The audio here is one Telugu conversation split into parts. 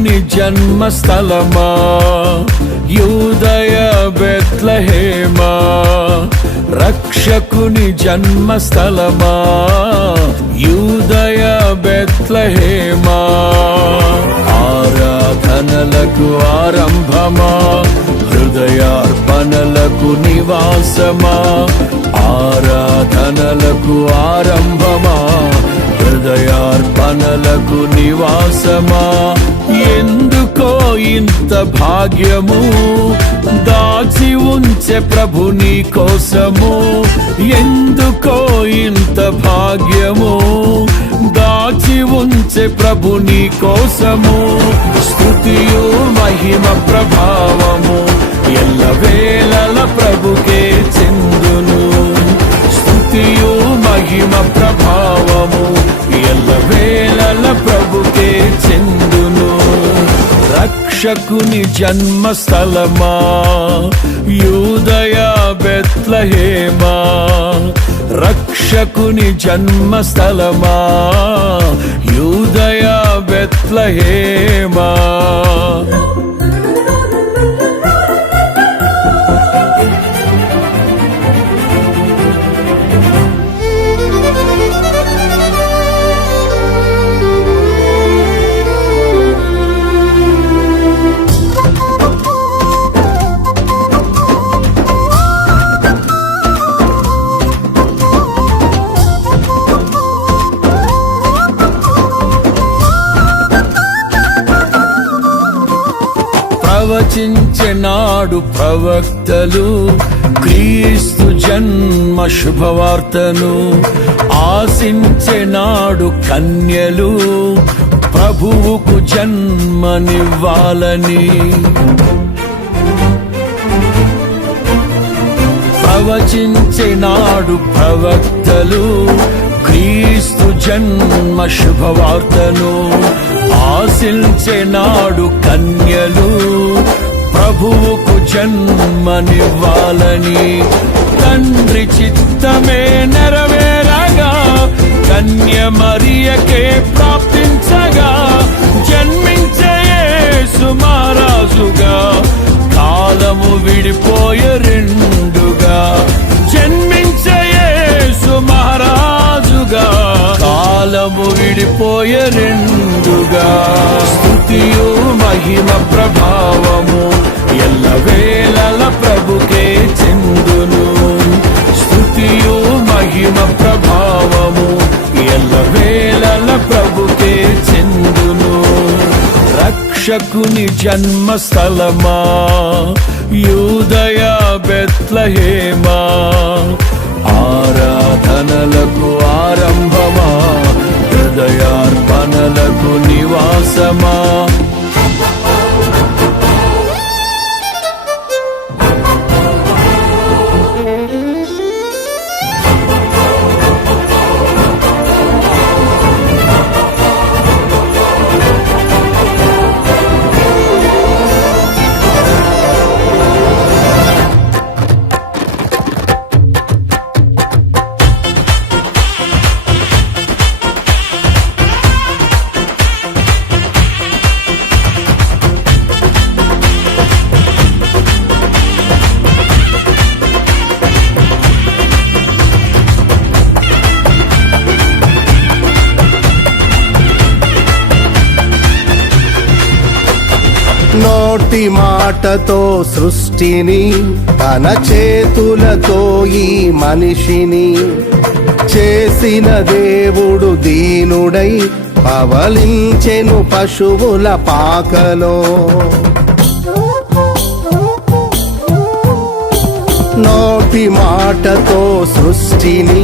రక్షకుని జన్మస్థలమా యూదయ బెత్లెహేమా, రక్షకుని జన్మస్థలమా యూదయ బెత్లెహేమా. ఆరాధనలకు ఆరంభమా, హృదయార్పణలకు నివాసమా, ఆరాధనలకు ఆరంభమా, హృదయార్పణలకు నివాసమా. ఎందుకో ఇంత భాగ్యము దాచి ఉంచే ప్రభు నీ కోసము, ఎందుకో ఇంత భాగ్యము దాచి ఉంచే ప్రభు నీ కోసము. స్తుతియు మహిమ ప్రభావము ఎల్లవేళల ప్రభుకే చెందును, స్తుతియు మహిమ ప్రభావము ఎల్లవేళల ప్రభుకే చెందును. రక్షకుని జన్మస్థలమా యూదయ బెత్లెహేమా, రక్షకుని జన్మస్థలమా యూదయ బెత్లెహేమా. ప్రవచించెనాడు ప్రవక్తలు క్రీస్తు జన్మ శుభవార్తను, ఆశించెనాడు కన్యలు ప్రభువుకు జన్మనివ్వాలని. ప్రవచించెనాడు ప్రవక్తలు క్రీస్తు జన్మ శుభవార్తను, ఆశించెనాడు కన్యలు ప్రభువుకు జన్మనివ్వాలని. తండ్రి చిత్తమే నెరవేరగా కన్య మరియకే ప్రాప్తించగా, జన్మించే యేసు మహారాజుగా కాలము విడిపోయే రెండుగా, జన్మించే యేసు మహారాజుగా కాలము విడిపోయే రెండుగా. స్తుతియు మహిమ ప్రభావము ఎల్లవేళల ప్రభుకే చెందును, స్తుతియు మహిమ ప్రభావము ఎల్లవేళల ప్రభుకే చెందును. రక్షకుని జన్మస్థలమా యూదయ బెత్లెహేమా, ఆరాధనలకు ఆరంభమా, హృదయార్పణలకు నివాసమా. నోటి మాటతో సృష్టిని, తన చేతులతో ఈ మనిషిని చేసిన దేవుడు దీనుడై పవలించెను పశువుల పాకలో. నోటి మాటతో సృష్టిని,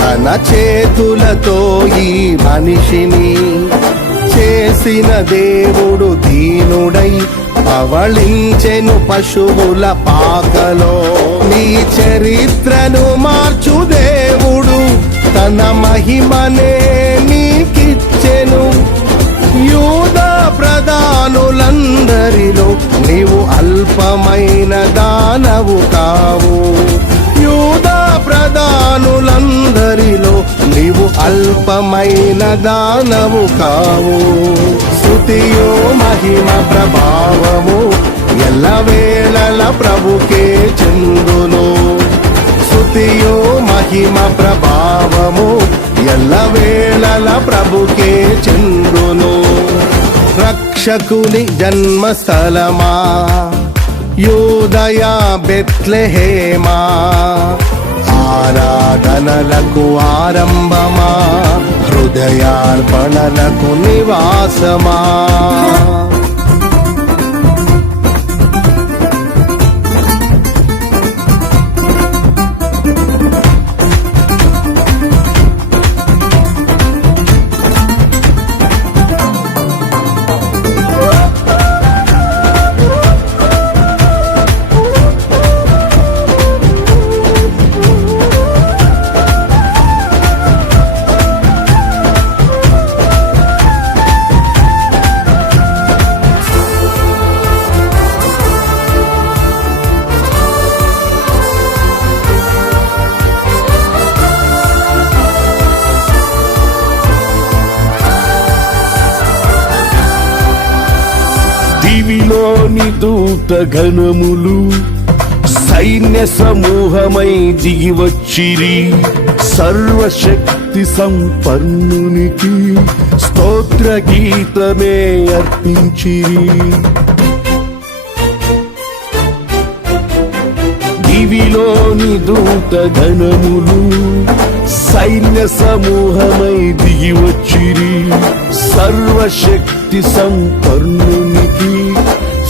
తన చేతులతో ఈ మనిషిని చేసిన దేవుడు దీనుడై పవళించెను పశువుల పాకలో. నీ చరిత్రను మార్చు దేవుడు తన మహిమనే నీకిచ్చెను. యూదా ప్రధానులందరిలో నీవు అల్పమైన దానవు కావు. యూదా ప్రధానులందరిలో నీవు అల్పమైన దానవు కావు. స్తుతియు మహిమ ప్రభావము ఎల్లవేళల ప్రభుకే చెందును. స్తుతియు మహిమ ప్రభావము ఎల్లవేళల ప్రభుకే చెందును. రక్షకుని జన్మస్థలమా యూదయ బెత్లెహేమా, ఆరాధనలకు ఆరంభమా హృదయార్పణలకు నివాసమా. దివిలోని దూత గణములు సైన్య సమూహమై దిగి వచ్చిరి. సర్వశక్తి సంపన్నునికి స్తోత్ర గీతమే అర్పించిరి. దివిలోని దూత గణములు సైన్య సమూహమై దిగి వచ్చిరి. సర్వశక్తి సంపన్నునికి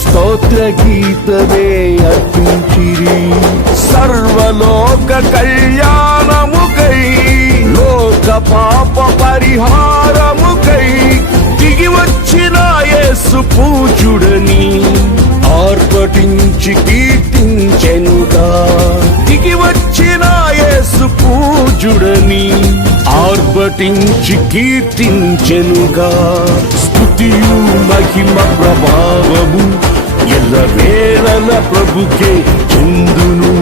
స్తోత్ర గీతమే అర్పించిరి. సర్వలోక కళ్యాణముకై లోక పాప పరిహారముకై దిగి వచ్చిన యేసు పూజుడని ఆర్భటించి కీర్తించెనుగా. దిగి వచ్చిన యేసు పూజుడని ఆర్భటించి కీర్తించెనుగా. స్తుతియు మహిమ ప్రభావము ఎల్లవేళల ప్రభుకే చెందును.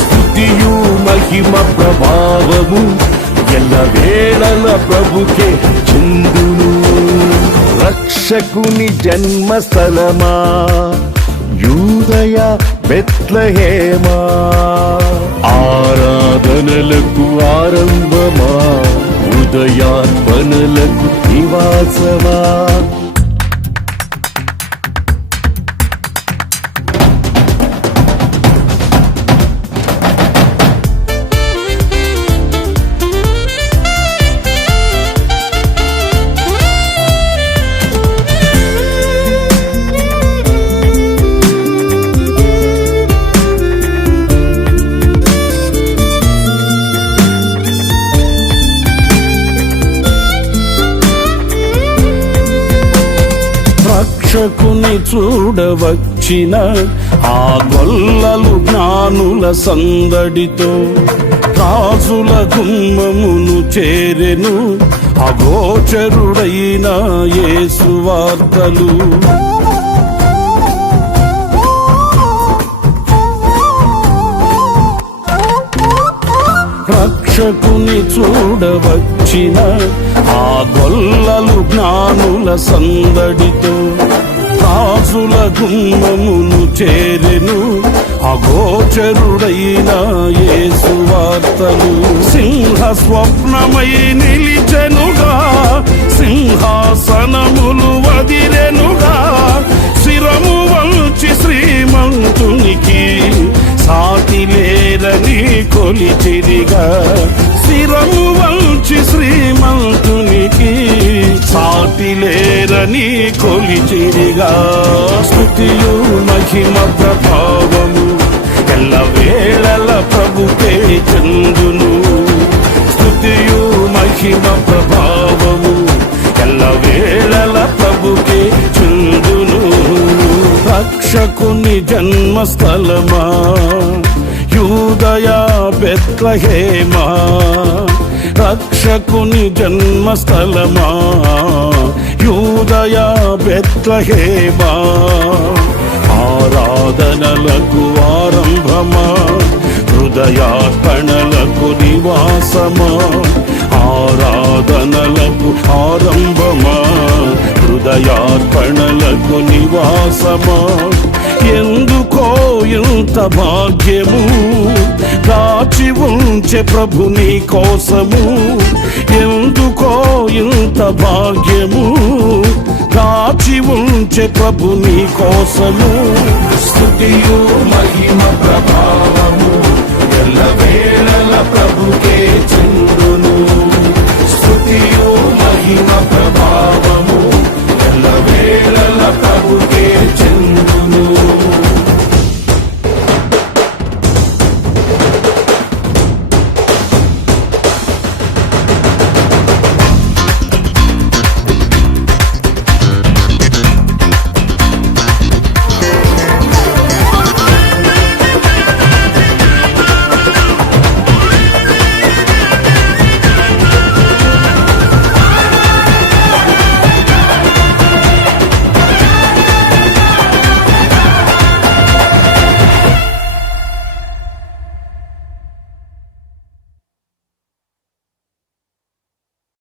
స్తుతియు మహిమ ప్రభావము ఎల్లవేళల ప్రభుకే చెందును. రక్షకుని జన్మస్థలమా యూదయ బెత్లెహేమా, ఆరాధనలకు ఆరంభమా హృదయార్పణలకు నివాసమా. రక్షకుని చూడవచ్చిన ఆ గొల్లలు జ్ఞానుల సందడితో రాజుల గుమ్మమును చేరెను అగోచరుడైన యేసు వార్తలు. రక్షకుని చూడవచ్చిన ఆ గొల్లలు జ్ఞానుల సందడితో రాజుల గుమ్మమును చేరెను అగోచరుడైన యేసు వార్తలు. సింహ స్వప్నమై నిలిచెనుగా, సింహాసనములు వదిరెనుగా, శిరము వంచి శ్రీమంతునికి సాటి లేరని కొలిచిరిగా. శిరము వంచి శ్రీమంతునికి సాటి లేరని కొలిచిరిగా. స్తుతియు మహిమ ప్రభావము ఎల్లవేళల ప్రభుకే చెందును. స్తుతియు మహిమ ప్రభావము ఎల్లవేళల ప్రభుకే చెందును. రక్షకుని జన్మస్థలమా యూదయ బెత్లెహేమా, రక్షకుని జన్మస్థలమా యూదయ బెత్లెహేమా, ఆరాధనలకు ఆరంభమా హృదయార్పణలకు నివాసమా, ఆరాధనలకు ఆరంభమా, హృదయార్పణలకు నివాసమా. ఎందుకో ఇంత భాగ్యము దాచి ఉంచే ప్రభు నీ కోసము. ఎందుకో ఇంత భాగ్యము దాచి ఉంచే ప్రభు నీ కోసము. స్తుతియు మహిమ ప్రభావ